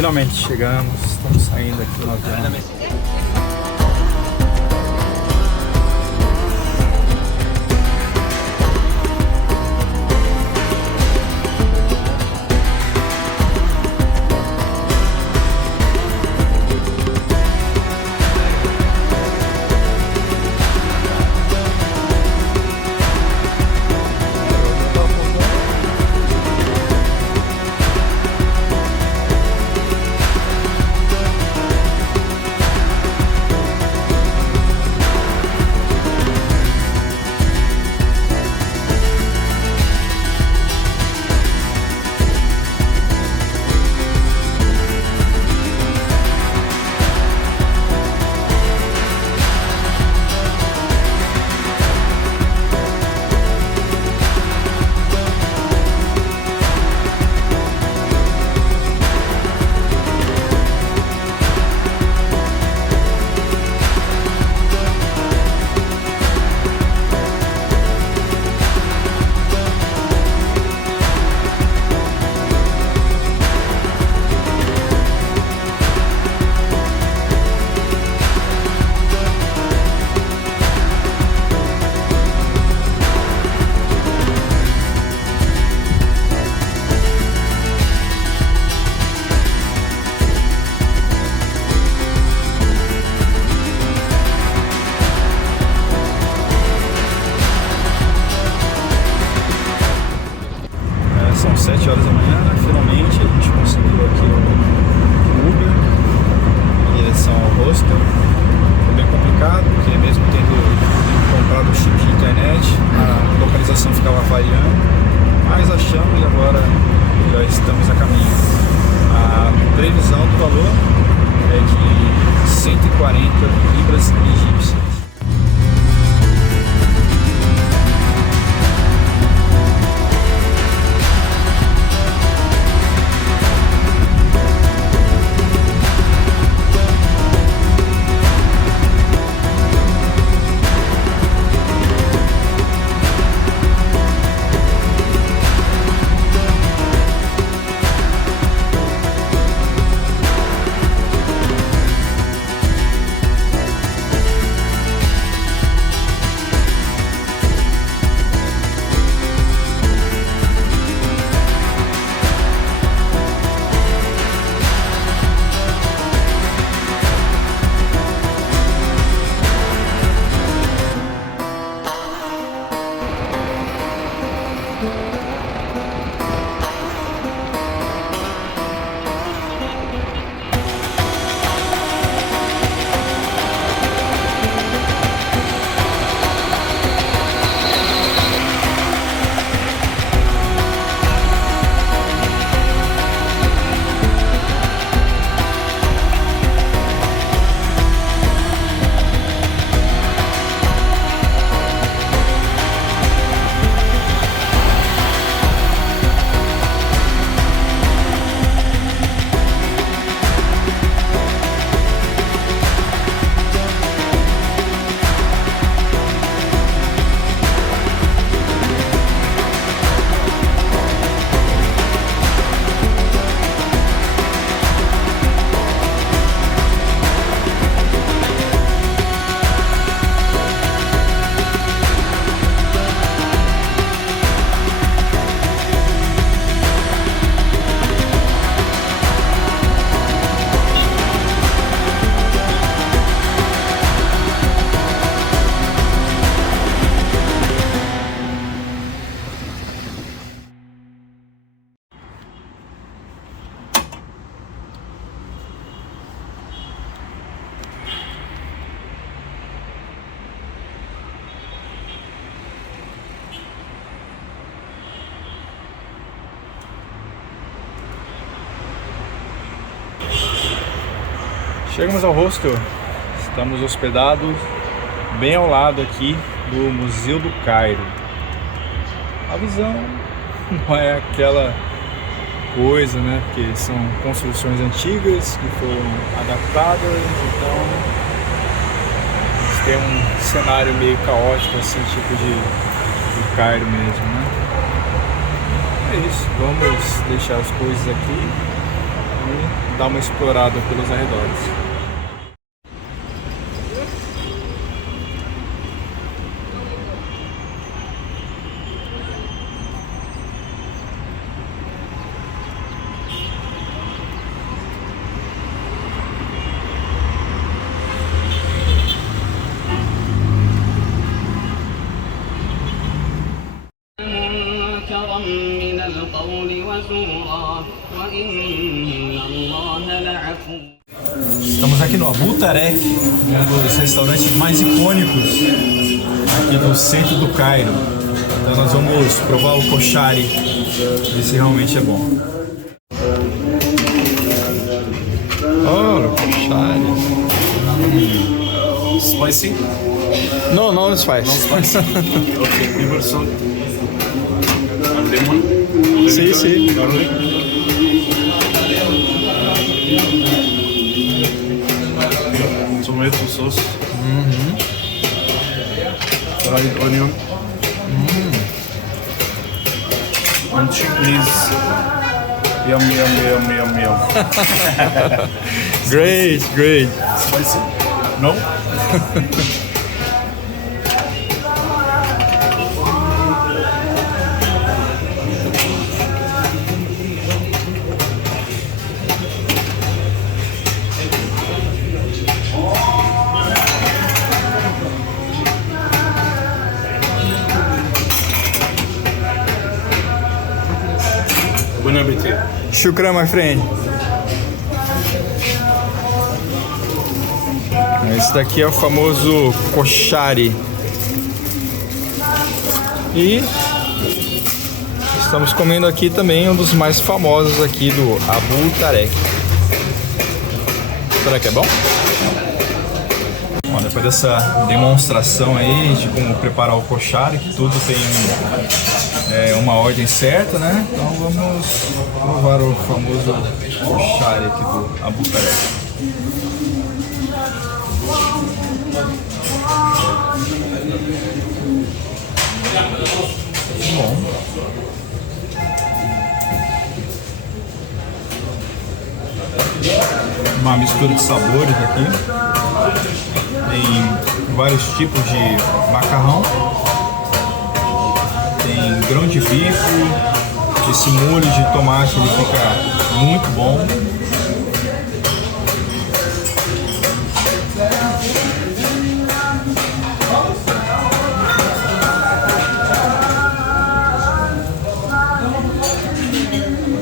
Finalmente chegamos, estamos saindo aqui no avião. São 7 horas da manhã, finalmente a gente conseguiu aqui o Uber em direção ao hostel. Foi bem complicado, porque mesmo tendo comprado o chip de internet, a localização ficava variando, mas achamos e agora já estamos a caminho. A previsão do valor é de 140 libras egípcias. Chegamos ao hostel, estamos hospedados bem ao lado aqui do Museu do Cairo. A visão não é aquela coisa, né? Porque são construções antigas que foram adaptadas, então tem um cenário meio caótico, assim, tipo de Cairo mesmo, né? É isso, vamos deixar as coisas aqui e dar uma explorada pelos arredores. من القول وزورا وإن الله لعفو. Estamos aqui no Abu Tarek, um dos restaurantes mais icônicos aqui do centro do Cairo. Então nós vamos provar o koshari, ver se realmente é bom. Oh, koshari. Spicy? Não, não faz. Okay, pepper salt. And lemon. Sim, sim. Garlic. Tomato sauce. Fried onion. And chickpeas. Yum, yum, yum, yum, yum. Great, great. Spicy? No? Bon appetit. Shukran, my friend. Esse daqui é o famoso koshari. E estamos comendo aqui também um dos mais famosos aqui do Abu Tarek. Será que é bom? Bom, depois dessa demonstração aí de como preparar o koshari, que tudo tem uma ordem certa, né? Então vamos provar o famoso koshari aqui do Abu Tarek. Bom. Uma mistura de sabores aqui. Tem vários tipos de macarrão. Tem grão de bico. Esse molho de tomate ele fica muito bom.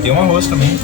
Tem um arroz também.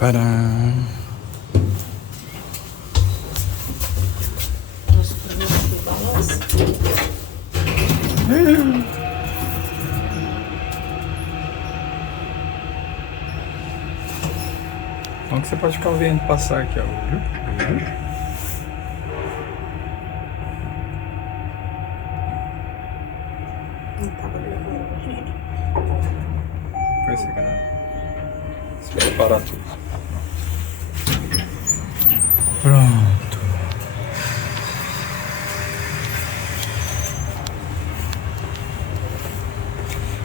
Pará. Nossa, pra mim aqui balança. Como que você pode ficar vendo passar aqui, ó? Não tava gravando. Foi esse cara. Espera parar tudo. Pronto.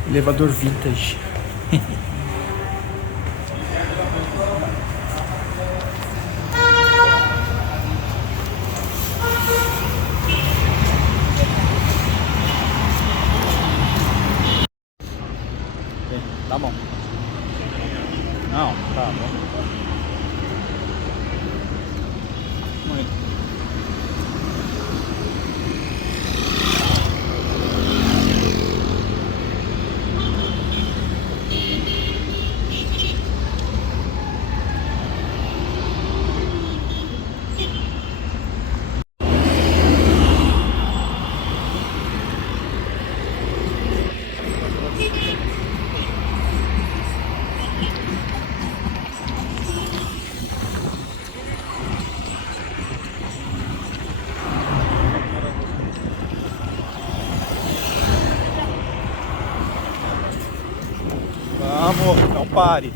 Elevador vintage. Tá bom. Não, tá bom. Muito. Vamos, não pare.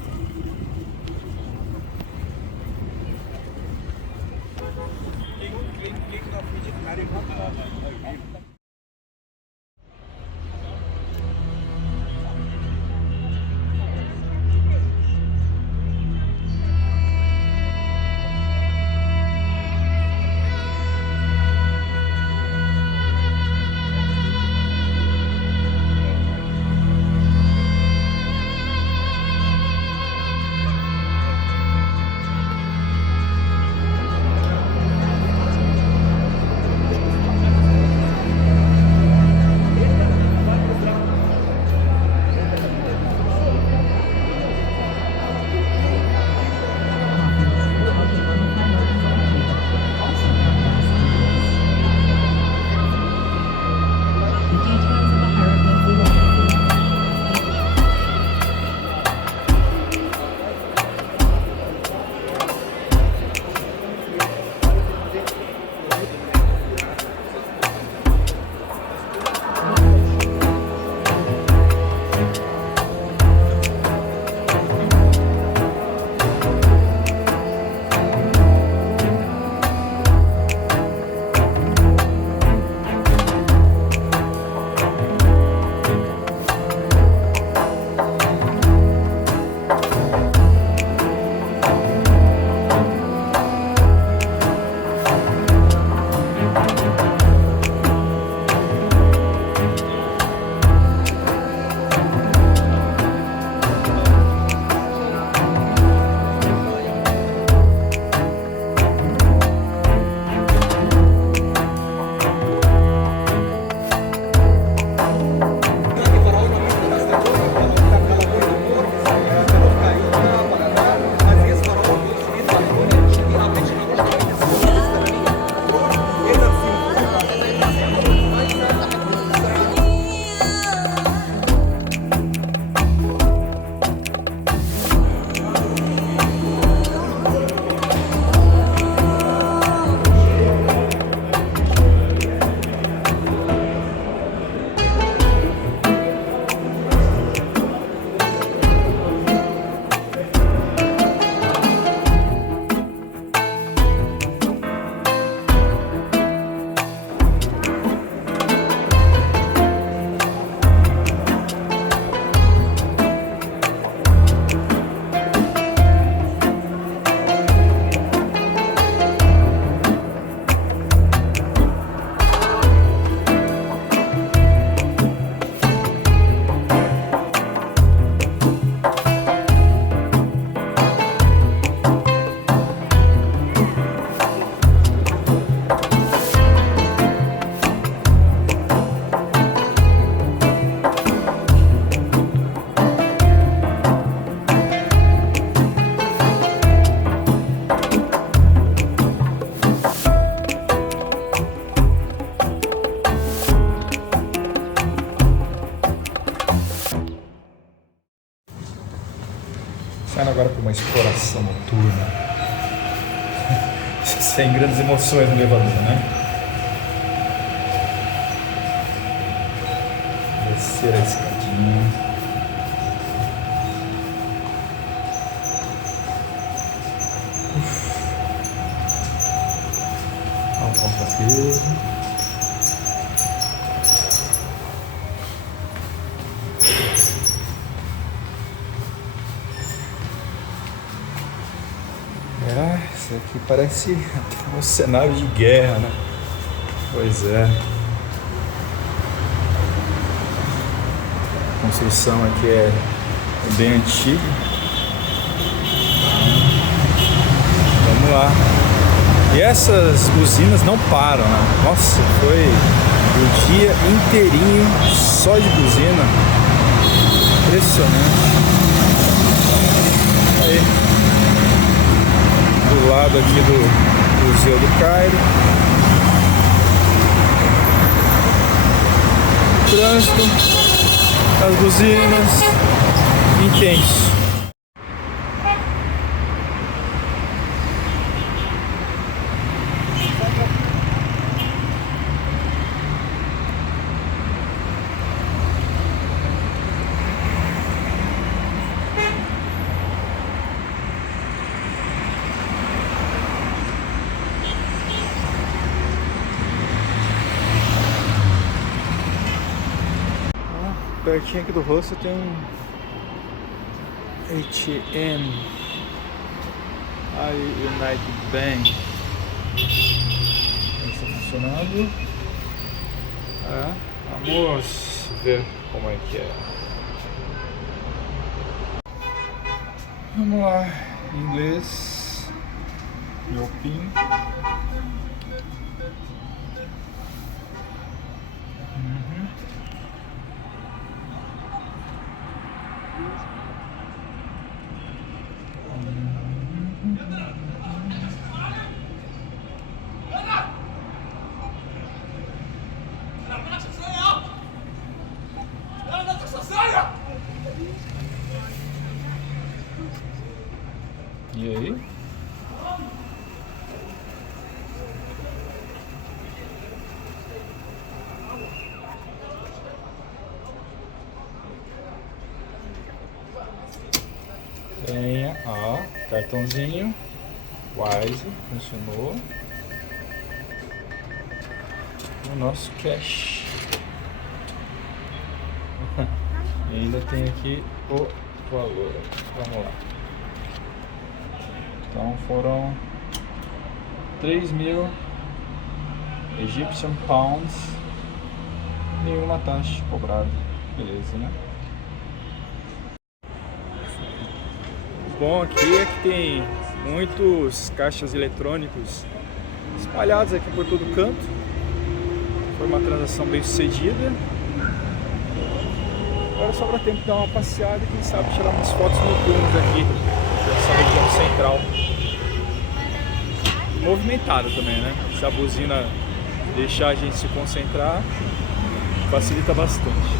uma exploração noturna. Sem grandes emoções no elevador, né? Descer a escadinha. Um contrapeso. Isso aqui parece um cenário de guerra, né? Pois é. A construção aqui é bem antiga. Vamos lá. E essas buzinas não param, né? Nossa, foi o dia inteirinho só de buzina. Impressionante. Aí, do lado aqui do Museu do Cairo. Trânsito, as buzinas, intenso. Pertinho aqui do rosto tem um ATM, United Bank. Está funcionando. Vamos ver como é que é. Vamos lá, inglês, meu PIN. E aí? Venha, ó, cartãozinho, Wise, funcionou. O nosso cash. E ainda tem aqui o valor. Vamos lá. Então foram 3.000 Egyptian Pounds, nenhuma taxa cobrada. Beleza, né? O bom aqui é que tem muitos caixas eletrônicos espalhados aqui por todo canto. Foi uma transação bem sucedida. Agora sobra tempo de dar uma passeada e quem sabe tirar umas fotos noturnas aqui dessa região central. Movimentada também, né? Se a buzina deixar a gente se concentrar, facilita bastante.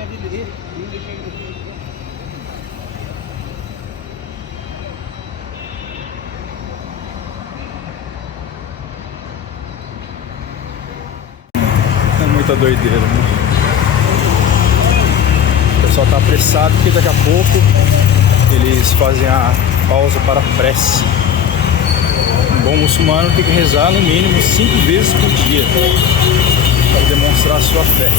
É muita doideira, né? O pessoal tá apressado porque daqui a pouco eles fazem a pausa para a prece. Um bom muçulmano tem que rezar no mínimo 5 vezes por dia para demonstrar sua fé.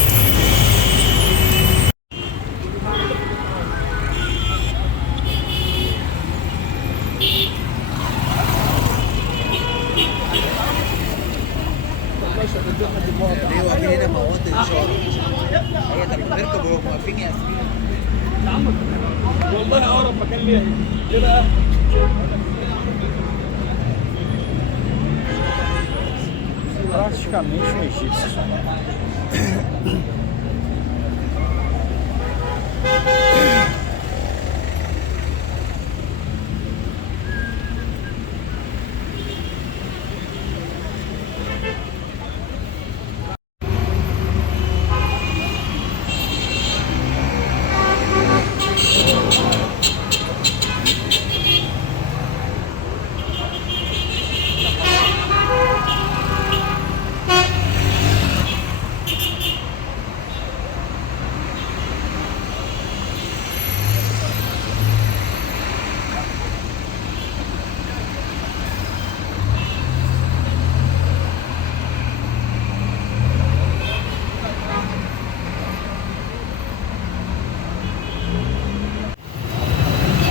Praticamente um egípcio.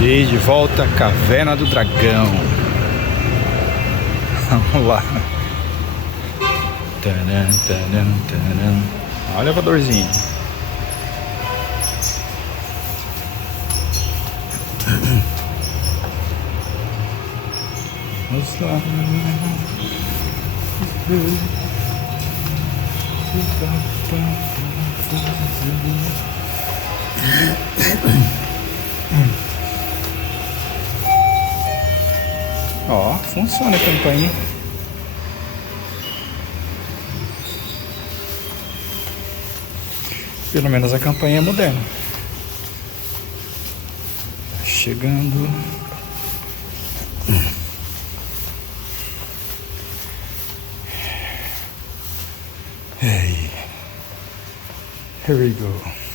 E de volta à Caverna do Dragão. Vamos lá. Taran, taran, taran. Olha o elevadorzinho. Vamos lá. Ó, funciona a campainha. Pelo menos a campainha é moderna. Tá chegando. Hey. Here we go.